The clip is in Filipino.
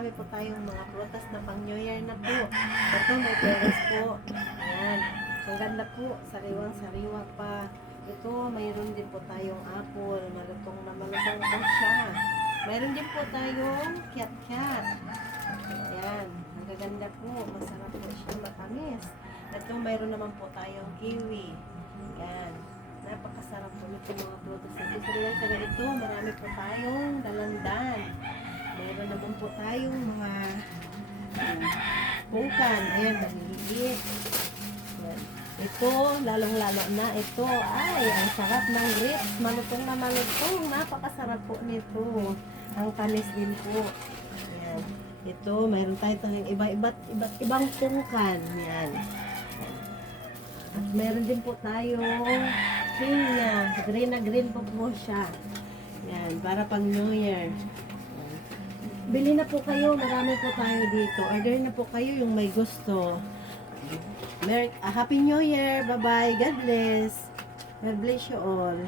marami po tayong mga prutas na pang New Year na po. Ito, may peras po. Ayan. Ang ganda po. Sariwang-sariwa pa. Ito, mayroon din po tayong apple. Malutong na malutong po siya. Mayroon din po tayong kiat-kiat. Ayan. Ang gaganda po. Masarap po siya. Matamis. Ito, mayroon naman po tayong kiwi. Ayan. Napakasarap po nito mga prutas. Sa ito, marami po tayong dalandan. Mayroon naman po tayong mga pungkan. Ayan, maliliit. Ayan. Ito, lalong-lalo na ito. Ay, ang sarap ng grapes. Malutong na malutong. Napakasarap po nito. Ang tamis din po. Ayan. Ito, mayroon tayong iba't ibang pungkan. Ayan. At meron din po tayong pinya. Green na green po po siya. Yan, para pang New Year. Yan. Bili na po kayo. Marami po tayo dito. Order na po kayo yung may gusto. Happy New Year. Bye-bye. God bless. God bless you all.